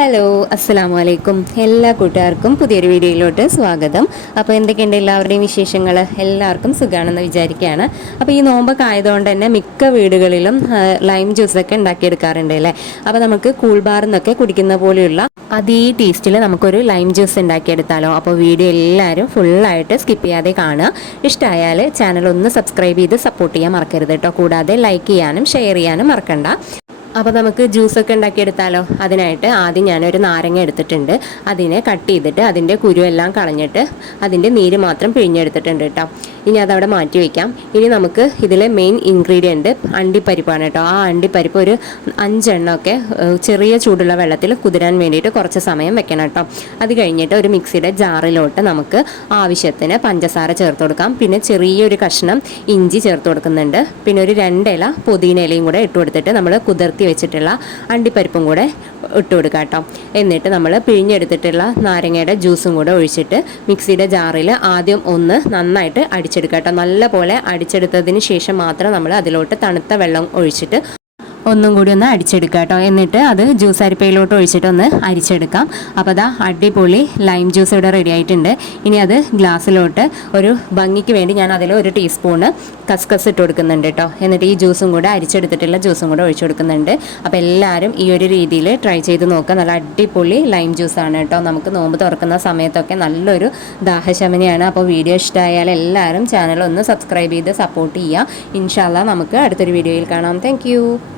Hello, അസ്സലാമു അലൈക്കും. എല്ലാ കൂട്ടുകാർക്കും പുതിയൊരു വീഡിയോയിലോട്ട് സ്വാഗതം. അപ്പോൾ എന്തൊക്കെയുണ്ട് എല്ലാവരുടെയും വിശേഷങ്ങൾ? എല്ലാവർക്കും സുഖമാണെന്ന് വിചാരിക്കുകയാണ്. അപ്പോൾ ഈ നോമ്പൊക്കെ ആയതുകൊണ്ട് തന്നെ മിക്ക വീടുകളിലും ലൈം ജ്യൂസൊക്കെ ഉണ്ടാക്കിയെടുക്കാറുണ്ട് അല്ലേ. അപ്പോൾ നമുക്ക് കൂൾ ബാറിൽ നിന്നൊക്കെ കുടിക്കുന്ന പോലെയുള്ള അതേ ടേസ്റ്റിൽ നമുക്കൊരു ലൈം ജ്യൂസ് ഉണ്ടാക്കിയെടുത്താലോ? അപ്പോൾ വീഡിയോ എല്ലാവരും ഫുള്ളായിട്ട് സ്കിപ്പ് ചെയ്യാതെ കാണുക. ഇഷ്ടമായാൽ ചാനൽ ഒന്ന് സബ്സ്ക്രൈബ് ചെയ്ത് സപ്പോർട്ട് ചെയ്യാൻ മറക്കരുത് കേട്ടോ. കൂടാതെ ലൈക്ക് ചെയ്യാനും ഷെയർ ചെയ്യാനും മറക്കണ്ട. അപ്പോൾ നമുക്ക് ജ്യൂസൊക്കെ ഉണ്ടാക്കിയെടുത്താലോ? അതിനായിട്ട് ആദ്യം ഞാനൊരു നാരങ്ങ എടുത്തിട്ടുണ്ട്. അതിനെ കട്ട് ചെയ്തിട്ട് അതിൻ്റെ കുരുവെല്ലാം കളഞ്ഞിട്ട് അതിൻ്റെ നീര് മാത്രം പിഴിഞ്ഞെടുത്തിട്ടുണ്ട് കേട്ടോ. ഇനി അതവിടെ മാറ്റി വയ്ക്കാം. ഇനി നമുക്ക് ഇതിലെ മെയിൻ ഇൻഗ്രീഡിയൻറ്റ് അണ്ടിപ്പരിപ്പാണ് കേട്ടോ. ആ അണ്ടിപ്പരിപ്പ് ഒരു 5 എണ്ണമൊക്കെ ചെറിയ ചൂടുള്ള വെള്ളത്തിൽ കുതിരാൻ വേണ്ടിയിട്ട് കുറച്ച് സമയം വെക്കണം കേട്ടോ. അത് കഴിഞ്ഞിട്ട് ഒരു മിക്സിയുടെ ജാറിലോട്ട് നമുക്ക് ആവശ്യത്തിന് പഞ്ചസാര ചേർത്ത് കൊടുക്കാം. പിന്നെ ചെറിയൊരു കഷ്ണം ഇഞ്ചി ചേർത്ത് കൊടുക്കുന്നുണ്ട്. പിന്നെ ഒരു 2 ഇല പുതിന ഇലയും കൂടെ ഇട്ട് കൊടുത്തിട്ട് നമ്മൾ കുതിർത്തി വെച്ചിട്ടുള്ള അണ്ടിപ്പരിപ്പും കൂടെ ഇട്ട് കൊടുക്കുക കേട്ടോ. എന്നിട്ട് നമ്മൾ പിഴിഞ്ഞെടുത്തിട്ടുള്ള നാരങ്ങയുടെ ജ്യൂസും കൂടെ ഒഴിച്ചിട്ട് മിക്സിയുടെ ജാറിൽ ആദ്യം ഒന്ന് നന്നായിട്ട് അടിച്ചെടുക്കുക കേട്ടോ. നല്ല പോലെ അടിച്ചെടുത്തതിന് ശേഷം മാത്രം നമ്മൾ അതിലോട്ട് തണുത്ത വെള്ളം ഒഴിച്ചിട്ട് ഒന്നും കൂടി ഒന്ന് അടിച്ചെടുക്കുക കേട്ടോ. എന്നിട്ട് അത് ജ്യൂസ് അരിപ്പയിലോട്ട് ഒഴിച്ചിട്ട് ഒന്ന് അരിച്ചെടുക്കാം. അപ്പോൾ അതാ അടിപൊളി ലൈം ജ്യൂസ് ഇവിടെ റെഡി ആയിട്ടുണ്ട്. ഇനി അത് ഗ്ലാസ്സിലോട്ട് ഒരു ഭംഗിക്ക് വേണ്ടി ഞാൻ അതിൽ 1 ടീസ്പൂണ് കസ്കസ് ഇട്ട് കൊടുക്കുന്നുണ്ട് കേട്ടോ. എന്നിട്ട് ഈ ജ്യൂസും കൂടെ അരിച്ചെടുത്തിട്ടുള്ള ജ്യൂസും കൂടെ ഒഴിച്ചു കൊടുക്കുന്നുണ്ട്. അപ്പോൾ എല്ലാവരും ഈ ഒരു രീതിയിൽ ട്രൈ ചെയ്ത് നോക്കുക. നല്ല അടിപൊളി ലൈം ജ്യൂസാണ് കേട്ടോ. നമുക്ക് നോമ്പ് തുറക്കുന്ന സമയത്തൊക്കെ നല്ലൊരു ദാഹശമനയാണ്. അപ്പോൾ വീഡിയോ ഇഷ്ടമായാൽ എല്ലാവരും ചാനൽ ഒന്ന് സബ്സ്ക്രൈബ് ചെയ്ത് സപ്പോർട്ട് ചെയ്യുക. ഇൻഷാ അല്ലാഹ് നമുക്ക് അടുത്തൊരു വീഡിയോയിൽ കാണാം. താങ്ക്